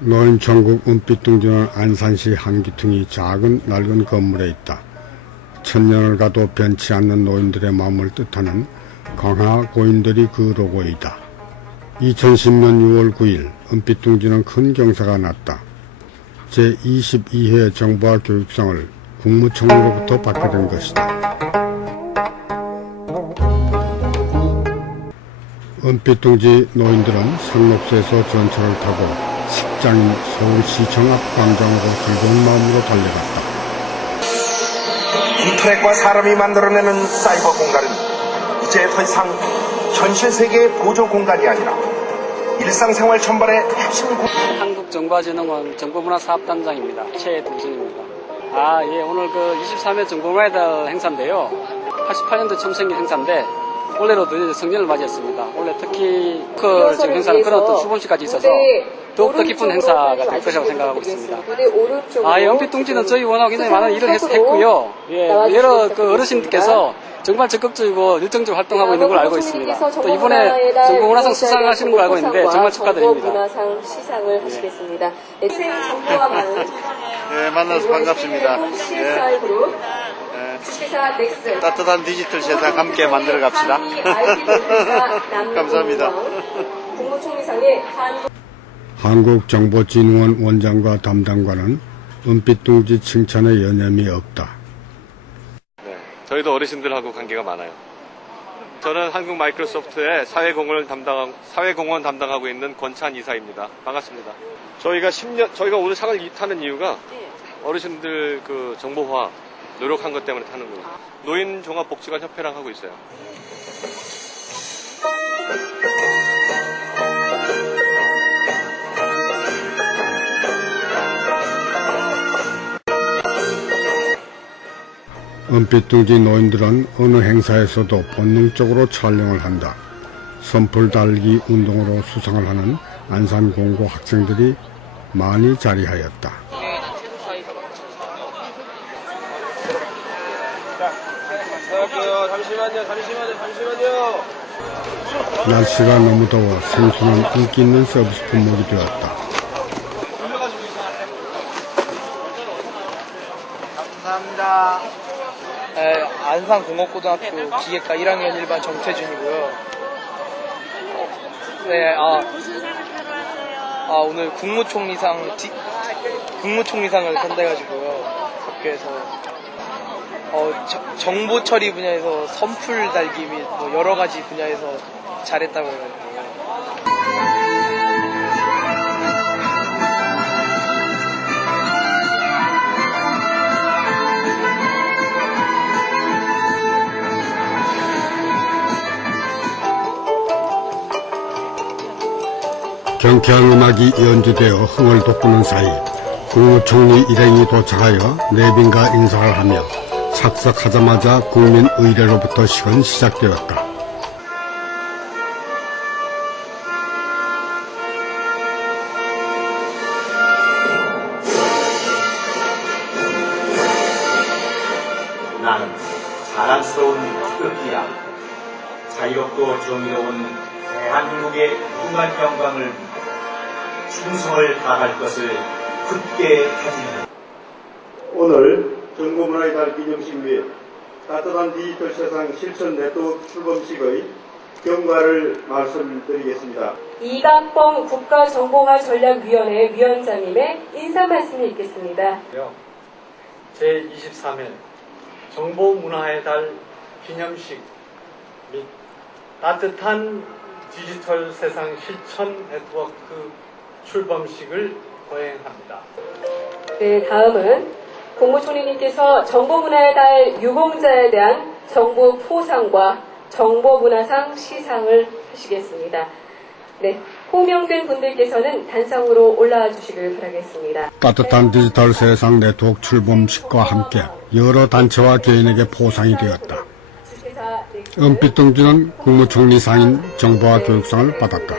노인 천국 은빛둥지는 안산시 한기퉁이 작은 낡은 건물에 있다. 천년을 가도 변치 않는 노인들의 마음을 뜻하는 강화 고인들이 그 로고이다. 2010년 6월 9일 은빛둥지는 큰 경사가 났다. 제22회 정부와 교육상을 국무총리로부터 받게 된 것이다. 은빛둥지 노인들은 상록수에서 전철을 타고 식장인 서울시청 앞 광장으로 즐거운 마음으로 달려갔다. 인터넷과 사람이 만들어내는 사이버 공간은 이제 더 이상 현실 세계의 보조 공간이 아니라 일상생활 전반의 핵심 한국정보진흥원 정보문화사업단장입니다. 최동진입니다. 예, 오늘 그 23회 정보문화의 달 행사인데요. 88년도 처음 생긴 행사인데 올해로도 이제 성년을 맞이했습니다. 올해 특히 지금 행사는 그런 어떤 출범식까지 있어서 더욱더 깊은 행사가 될 것이라고 생각하고 있습니다. 은빛둥지는 저희 워낙 굉장히 많은 일을 했고요. 여러 그 어르신들께서 정말 적극적이고 열정적으로 활동하고 있는 걸 알고 있습니다. 또 이번에 정보문화상 수상하시는 걸 알고 있는데 정말 축하드립니다. 정보문화상 시상을 하시겠습니다. 정보와 많은 만나서 반갑습니다. 주식회사 넥슨, 따뜻한 디지털 세상 함께 만들어 갑시다. 감사합니다. 국무총리상의 한국정보진흥원 원장과 담당관은 은빛둥지 칭찬에 여념이 없다. 네, 저희도 어르신들하고 관계가 많아요. 저는 한국마이크로소프트의 사회공헌 담당하고 있는 권찬 이사입니다. 반갑습니다. 저희가 오늘 상을 타는 이유가 어르신들 그 정보화 노력한 것 때문에 타는 거예요. 노인종합복지관협회랑 하고 있어요. 은빛둥지 노인들은 어느 행사에서도 본능적으로 촬영을 한다. 선풀 달기 운동으로 수상을 하는 안산공고 학생들이 많이 자리하였다. 잠시만요. 날씨가 너무 더워 생수는 인기 있는 서비스 품목이 되었다. 감사합니다. 안산공업고등학교 기계과 1학년 1반 정태준이고요. 오늘 국무총리상을 탄다해가지고요. 학교에서 정보 처리 분야에서 선풀 달기 및 여러 가지 분야에서 잘했다고 해가지고. 경쾌한 음악이 연주되어 흥을 돋구는 사이 국무총리 일행이 도착하여 내빈과 인사를 하며 착석하자마자 국민의례로부터 식은 시작되었다. 나는 사랑스러운 태극기야. 자유롭고 정의로운 대한민국의 무궁한 영광을 충성을 다할 것을 굳게 다짐한다. 오늘 정보문화의 달 기념식 및 따뜻한 디지털 세상 실천 네트워크 출범식의 경과를 말씀드리겠습니다. 이강봉 국가정보화전략위원회 위원장님의 인사 말씀이 있겠습니다. 제23회 정보문화의 달 기념식 및 따뜻한 디지털 세상 실천 네트워크 출범식을 거행합니다. 네, 다음은 국무총리님께서 정보문화의 달 유공자에 대한 정부 포상과 정보문화상 시상을 하시겠습니다. 네, 호명된 분들께서는 단상으로 올라와 주시길 바라겠습니다. 따뜻한 디지털 세상 네트워크 출범식과 함께 여러 단체와 개인에게 포상이 되었다. 은빛둥지는 국무총리상인 정보화 교육상을 받았다.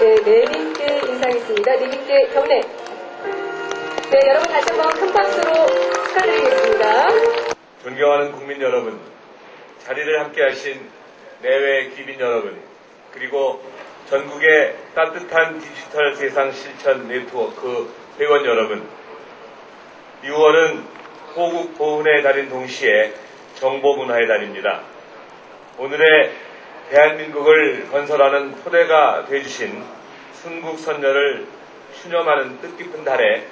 네, 네 분께 인사 모시겠습니다. 리님께 경례. 네, 여러분 다시 한번 큰 박수로 축하드리겠습니다. 존경하는 국민 여러분, 자리를 함께하신 내외 귀빈 여러분, 그리고 전국의 따뜻한 디지털 세상 실천 네트워크 회원 여러분, 6월은 호국 보훈의 달인 동시에 정보문화의 달입니다. 오늘의 대한민국을 건설하는 토대가 되어주신 순국선열을 추념하는 뜻깊은 달에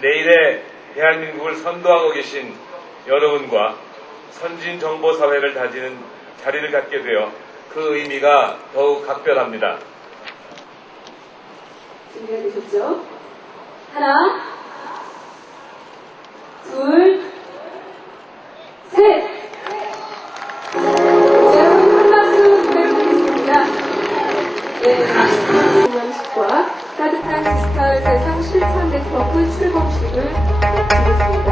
내일의 대한민국을 선도하고 계신 여러분과 선진정보사회를 다지는 자리를 갖게 되어 그 의미가 더욱 각별합니다. 준비가 되셨죠? 하나, 둘, 셋! 여러분 큰 박수 부탁드리겠습니다. 네, 공연식과 따뜻한 디지털 세상 실천 네트워크 출범식을 마치겠습니다.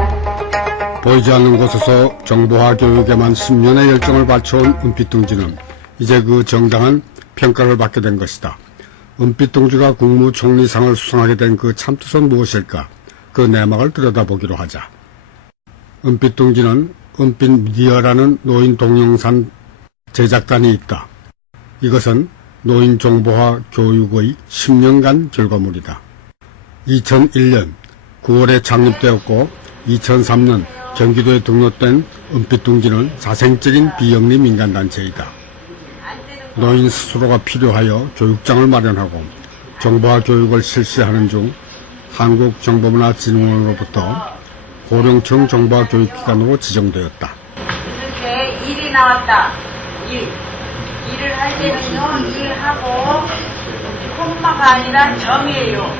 보이지 않는 곳에서 정보화 교육에만 10년의 열정을 바쳐온 은빛둥지는 이제 그 정당한 평가를 받게 된 것이다. 은빛둥지가 국무총리상을 수상하게 된 그 참뜻은 무엇일까? 그 내막을 들여다보기로 하자. 은빛둥지는 은빛미디어라는 노인 동영상 제작단이 있다. 이것은 노인 정보화 교육의 10년간 결과물이다. 2001년 9월에 창립되었고 2003년 경기도에 등록된 은빛둥지는 자생적인 비영리 민간단체이다. 노인 스스로가 필요하여 교육장을 마련하고 정보화 교육을 실시하는 중 한국정보문화진흥원으로부터 고령층 정보화 교육기관으로 지정되었다. 이렇게 일이 나왔다. 일을 할 때는요, 일하고 콤마가 아니라 점이에요.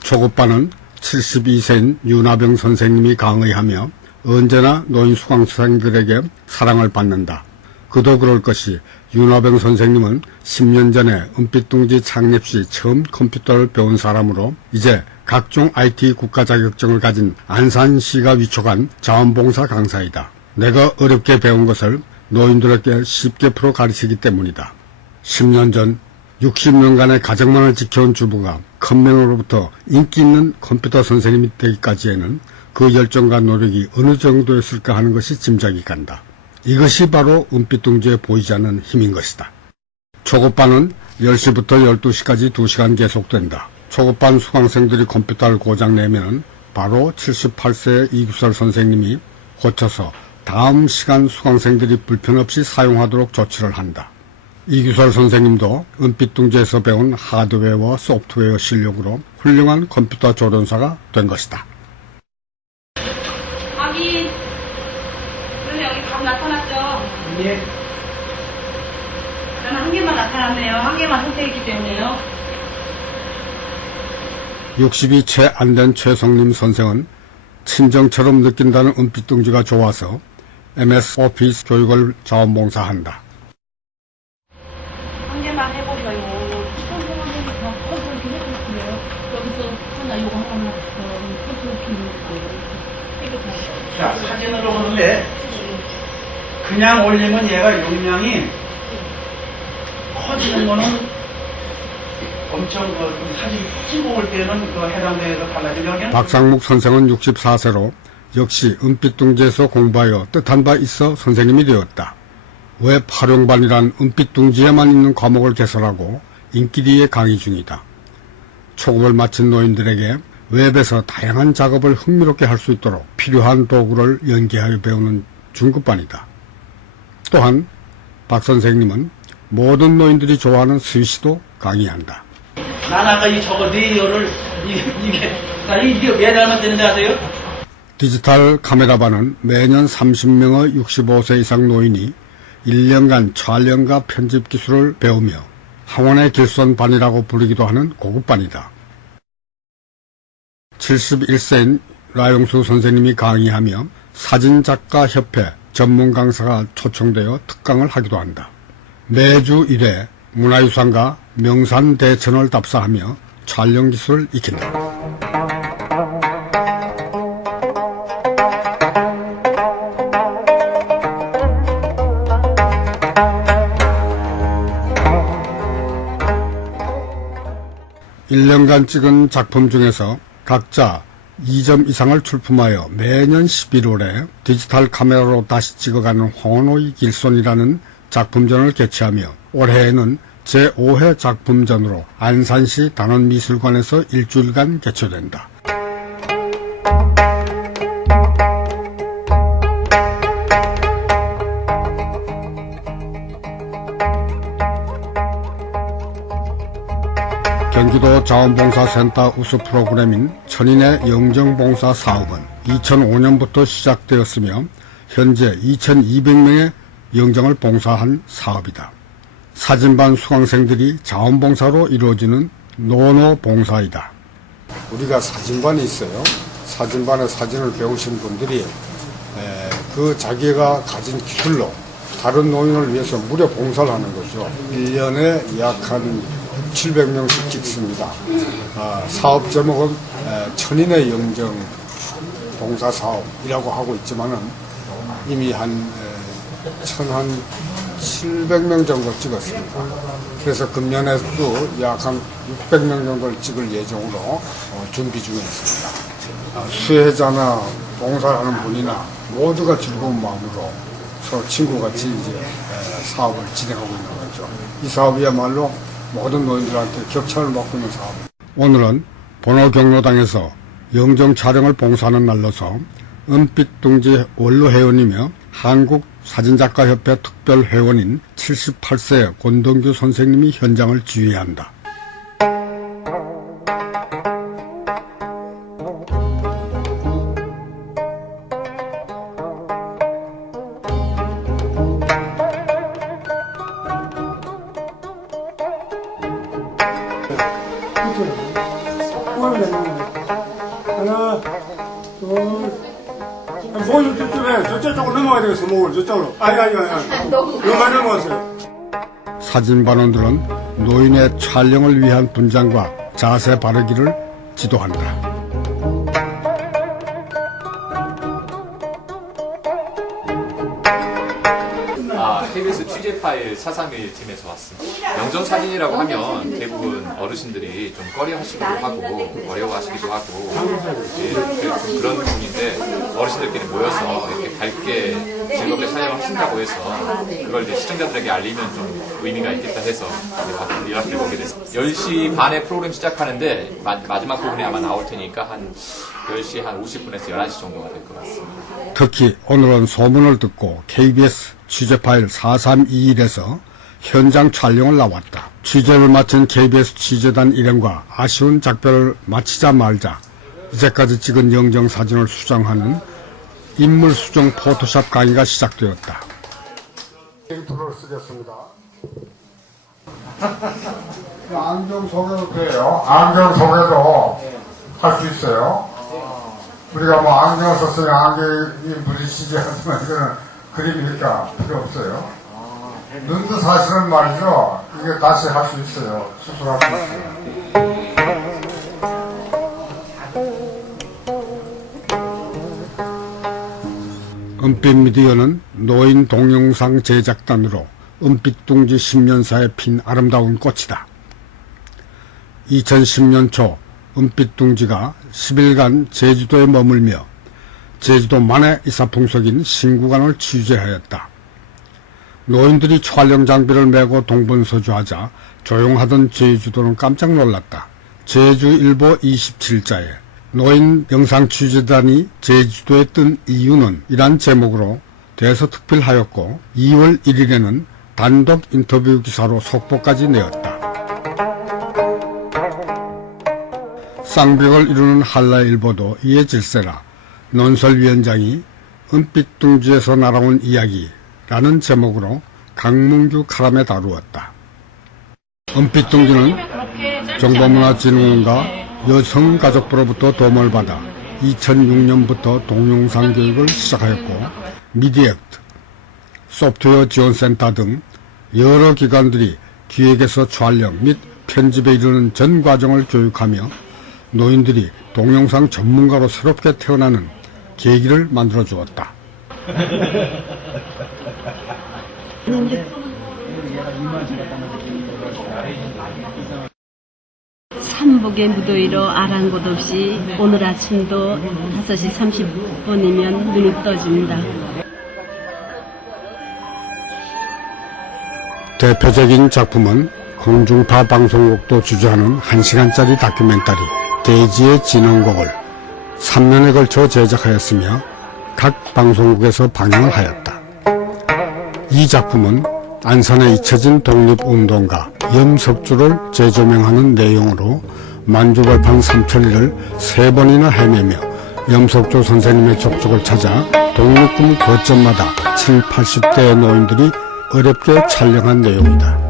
초급반은 72세인 윤하병 선생님이 강의하며 언제나 노인 수강생들에게 사랑을 받는다. 그도 그럴 것이 윤하병 선생님은 10년 전에 은빛둥지 창립 시 처음 컴퓨터를 배운 사람으로 이제 각종 IT 국가 자격증을 가진 안산시가 위촉한 자원봉사 강사이다. 내가 어렵게 배운 것을 노인들에게 쉽게 풀어 가르치기 때문이다. 10년 전 60년간의 가정만을 지켜온 주부가 컴맹으로부터 인기 있는 컴퓨터 선생님이 되기까지에는 그 열정과 노력이 어느 정도였을까 하는 것이 짐작이 간다. 이것이 바로 은빛둥지에 보이지 않는 힘인 것이다. 초급반은 10시부터 12시까지 2시간 계속된다. 초급반 수강생들이 컴퓨터를 고장내면 바로 78세의 이규설 선생님이 고쳐서 다음 시간 수강생들이 불편 없이 사용하도록 조치를 한다. 이규설 선생님도 은빛둥지에서 배운 하드웨어와 소프트웨어 실력으로 훌륭한 컴퓨터 조련사가 된 것이다. 아기, 그럼 여기 밥 나타났죠? 예. 저는 한 개만 나타났네요. 한 개만 선택했기 때문에요. 60이 채 안 된 최성림 선생은 친정처럼 느낀다는 은빛둥지가 좋아서 MS 오피스 교육을 자원봉사한다. 한 개만 해보셔요. 자, 사진으로 보는데 그냥 올리면 얘가 용량이 커지는 거는 엄청 사진 찍어올 때는 그 해당되어서 달라지는 박상묵 선생은 64세로 역시 은빛둥지에서 공부하여 뜻한 바 있어 선생님이 되었다. 웹 활용반이란 은빛둥지에만 있는 과목을 개설하고 인기리에 강의 중이다. 초급을 마친 노인들에게 웹에서 다양한 작업을 흥미롭게 할 수 있도록 필요한 도구를 연계하여 배우는 중급반이다. 또한 박 선생님은 모든 노인들이 좋아하는 스위치도 강의한다. 난 아까 이 저거 레이어를 이게 왜 닮았다는지 아세요? 디지털 카메라반은 매년 30명의 65세 이상 노인이 1년간 촬영과 편집 기술을 배우며 학원의 길손반이라고 부르기도 하는 고급반이다. 71세인 라용수 선생님이 강의하며 사진작가협회 전문 강사가 초청되어 특강을 하기도 한다. 매주 1회 문화유산과 명산대천을 답사하며 촬영기술을 익힌다. 1년간 찍은 작품 중에서 각자 2점 이상을 출품하여 매년 11월에 디지털 카메라로 다시 찍어가는 황혼의 길손이라는 작품전을 개최하며 올해에는 제5회 작품전으로 안산시 단원미술관에서 일주일간 개최된다. 경기도 자원봉사센터 우수 프로그램인 천인의 영정봉사 사업은 2005년부터 시작되었으며 현재 2200명의 영정을 봉사한 사업이다. 사진반 수강생들이 자원봉사로 이루어지는 노노봉사이다. 우리가 사진반이 있어요. 사진반에 사진을 배우신 분들이 그 자기가 가진 기술로 다른 노인을 위해서 무료 봉사를 하는 거죠. 1년에 약 한 700명씩 찍습니다. 사업 제목은 천인의 영정 봉사 사업이라고 하고 있지만은 이미 한 700명 정도 찍었습니다. 그래서 금년에도 약 한 600명 정도를 찍을 예정으로 준비 중에 있습니다. 수혜자나 봉사하는 분이나 모두가 즐거운 마음으로 서로 친구같이 이제 사업을 진행하고 있는 거죠. 이 사업이야말로 모든 노인들한테 격찬을 받고 있는 사업입니다. 오늘은 번호경로당에서 영정 촬영을 봉사하는 날로서 은빛둥지 원로회원이며 한국사진작가협회 특별회원인 78세 권동규 선생님이 현장을 지휘한다. 하나, 둘, 목을 저쪽에, 저쪽으로 넘어가야 되겠어, 목을 저쪽으로. 아니. 너만 넘어가세요. 사진반원들은 노인의 촬영을 위한 분장과 자세 바르기를 지도한다. KBS 취재 파일 431 팀에서 왔습니다. 영정 사진이라고 하면 대부분 어르신들이 좀 꺼려하시기도 하고 어려워하시기도 하고 그런 부분인데 어르신들끼리 모여서 이렇게 밝게 즐겁게 촬영하신다고 해서 그걸 이제 시청자들에게 알리면 좀 의미가 있겠다 해서 바쁜 일화를 보게 됐습니다. 10시 반에 프로그램 시작하는데 마지막 부분이 아마 나올 테니까 한 10시 한 50분에서 11시 정도가 될 것 같습니다. 특히 오늘은 소문을 듣고 KBS 취재 파일 4321에서 현장 촬영을 나왔다. 취재를 마친 KBS 취재단 일행과 아쉬운 작별을 마치자 말자 이제까지 찍은 영정 사진을 수정하는 인물 수정 포토샵 강의가 시작되었다. 인트로를 쓰겠습니다. 안경 소개도 돼요. 안경 소개도 할 수 있어요. 우리가 뭐 안경을 썼으니 안경이 물리시지 하지만 이거는 그림이니까 필요 없어요. 눈도 사실은 말이죠. 이게 다시 할 수 있어요. 수술할 수 있어요. 은빛미디어는 노인 동영상 제작단으로 은빛둥지 10년사에 핀 아름다운 꽃이다. 2010년 초 은빛둥지가 10일간 제주도에 머물며 제주도만의 이사풍속인 신구간을 취재하였다. 노인들이 촬영 장비를 메고 동분서주하자 조용하던 제주도는 깜짝 놀랐다. 제주일보 27자에 노인 영상 취재단이 제주도에 뜬 이유는 이란 제목으로 대서특필하였고 2월 1일에는 단독 인터뷰 기사로 속보까지 내었다. 쌍벽을 이루는 한라일보도 이에 질세라 논설위원장이 은빛둥지에서 날아온 이야기라는 제목으로 강문규 칼럼에 다루었다. 은빛둥지는 정보문화진흥원과 여성가족부로부터 도움을 받아 2006년부터 동영상 교육을 시작하였고 미디액트, 소프트웨어 지원센터 등 여러 기관들이 기획에서 촬영 및 편집에 이르는 전 과정을 교육하며 노인들이 동영상 전문가로 새롭게 태어나는 계기를 만들어 주었다. 한복의 무더위로 아랑곳 없이 오늘 아침도 5시 30분이면 눈이 떠집니다. 대표적인 작품은 공중파 방송국도 주재하는 1시간짜리 다큐멘터리 대지의 진흥곡을 3년에 걸쳐 제작하였으며 각 방송국에서 방영을 하였다. 이 작품은 안산에 잊혀진 독립운동가 염석주를 재조명하는 내용으로 만주벌판 삼천리를 3번이나 헤매며 염석주 선생님의 족적을 찾아 독립군 거점마다 7, 80대의 노인들이 어렵게 촬영한 내용이다.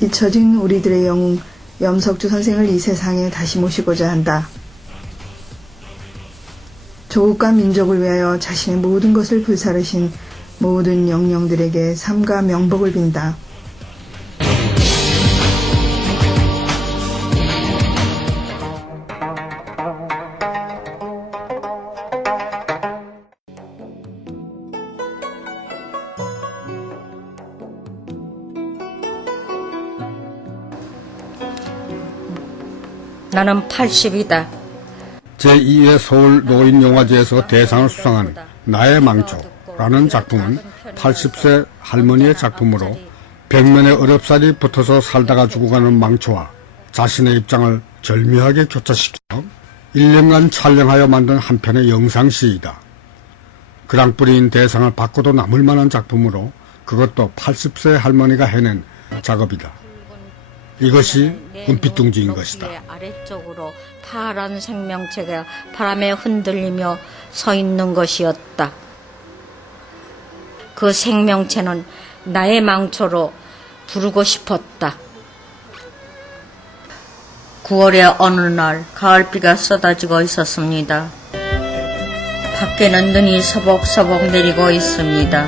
잊혀진 우리들의 영웅 염석주 선생을 이 세상에 다시 모시고자 한다. 조국과 민족을 위하여 자신의 모든 것을 불사르신 모든 영령들에게 삶과 명복을 빈다. 나는 80이다. 제2회 서울 노인영화제에서 대상을 수상한 나의 망초라는 작품은 80세 할머니의 작품으로 벽면에 어렵사리 붙어서 살다가 죽어가는 망초와 자신의 입장을 절묘하게 교차시켜 1년간 촬영하여 만든 한 편의 영상시이다. 그랑프리인 대상을 받고도 남을 만한 작품으로 그것도 80세 할머니가 해낸 작업이다. 이것이 은빛둥지인 것이다. 아래쪽으로 파란 생명체가 바람에 흔들리며 서 있는 것이었다. 그 생명체는 나의 망초로 부르고 싶었다. 9월의 어느 날 가을비가 쏟아지고 있었습니다. 밖에는 눈이 서벅서벅 내리고 있습니다.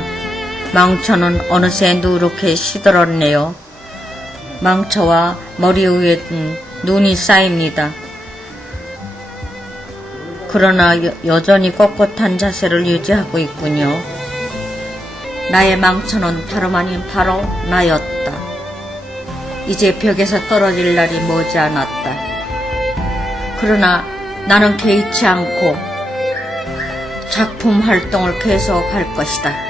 망초는 어느새 누렇게 시들었네요. 망초와 머리 위에는 눈이 쌓입니다. 그러나 여전히 꼿꼿한 자세를 유지하고 있군요. 나의 망초는 다름 아닌 바로 나였다. 이제 벽에서 떨어질 날이 머지않았다. 그러나 나는 개의치 않고 작품 활동을 계속할 것이다.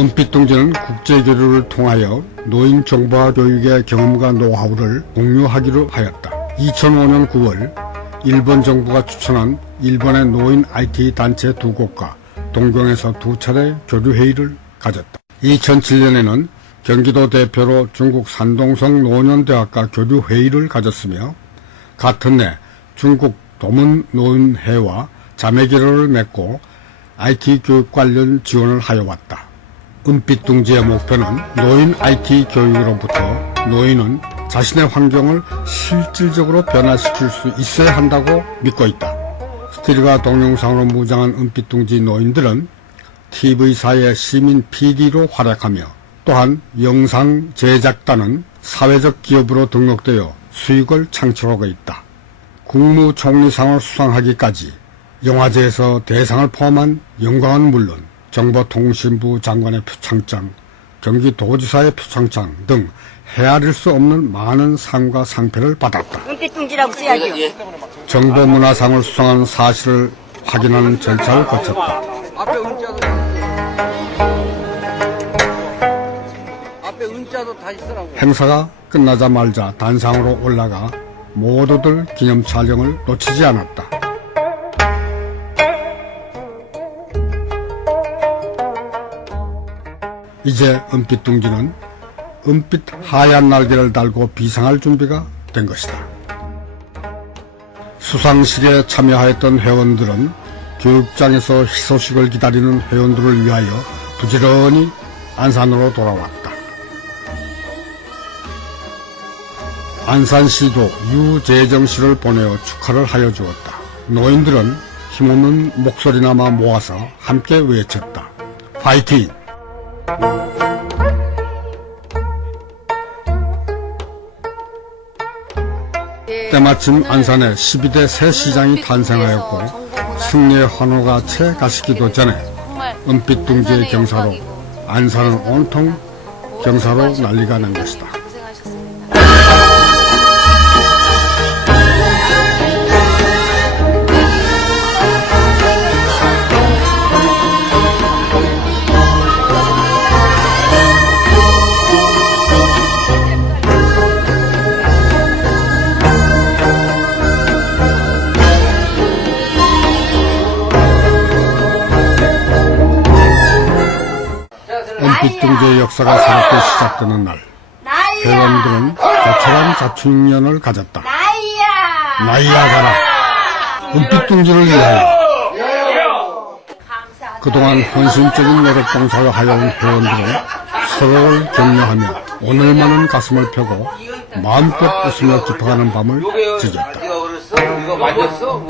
은빛둥지는 국제교류를 통하여 노인 정보화 교육의 경험과 노하우를 공유하기로 하였다. 2005년 9월 일본 정부가 추천한 일본의 노인 IT 단체 2곳과 동경에서 2차례 교류회의를 가졌다. 2007년에는 경기도 대표로 중국 산동성 노년대학과 교류회의를 가졌으며 같은 해 중국 도문노인회와 자매결의를 맺고 IT 교육 관련 지원을 하여 왔다. 은빛둥지의 목표는 노인 IT 교육으로부터 노인은 자신의 환경을 실질적으로 변화시킬 수 있어야 한다고 믿고 있다. 스틸과 동영상으로 무장한 은빛둥지 노인들은 TV사의 시민 PD로 활약하며 또한 영상 제작단은 사회적 기업으로 등록되어 수익을 창출하고 있다. 국무총리상을 수상하기까지 영화제에서 대상을 포함한 영광은 물론 정보통신부 장관의 표창장, 경기도지사의 표창장 등 헤아릴 수 없는 많은 상과 상패를 받았다. 은빛둥지라고 써야죠. 정보문화상을 수상한 사실을 확인하는 절차를 거쳤다. 앞에 은자도 다시 쓰라고. 행사가 끝나자마자 단상으로 올라가 모두들 기념 촬영을 놓치지 않았다. 이제 은빛둥지는 은빛 하얀 날개를 달고 비상할 준비가 된 것이다. 수상식에 참여하였던 회원들은 교육장에서 희소식을 기다리는 회원들을 위하여 부지런히 안산으로 돌아왔다. 안산시도 유재정씨를 보내어 축하를 하여 주었다. 노인들은 힘없는 목소리나마 모아서 함께 외쳤다. 파이팅! 때마침 안산에 12대 새 시장이 탄생하였고 승리의 환호가 채 가시기도 전에 은빛둥지의 경사로 안산은 온통 경사로 난리가 난 것이다. 은빛둥지의 역사가 새롭게 시작되는 날, 회원들은 거창한 자축년을 가졌다. 나이야 가라, 은빛둥지를 위하여. 그동안 헌신적인 노력봉사를 하여온 회원들은 서로를 격려하며 오늘만은 가슴을 펴고 마음껏 웃으며 깊어가는 밤을 지켰다. 이거 맞았어?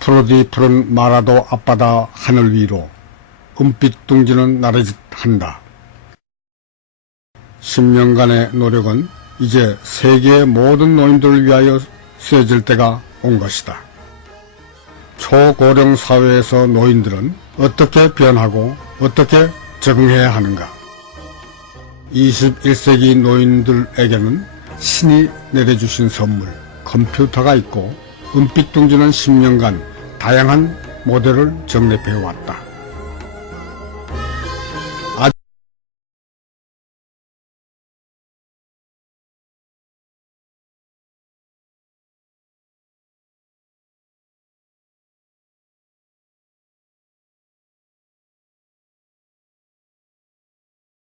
푸르디 푸른 마라도 앞바다 하늘 위로 은빛둥지는 나르짓한다. 10년간의 노력은 이제 세계의 모든 노인들을 위하여 쓰여질 때가 온 것이다. 초고령 사회에서 노인들은 어떻게 변하고 어떻게 적응해야 하는가? 21세기 노인들에게는 신이 내려주신 선물, 컴퓨터가 있고 은빛둥지는 10년간 다양한 모델을 정립해왔다.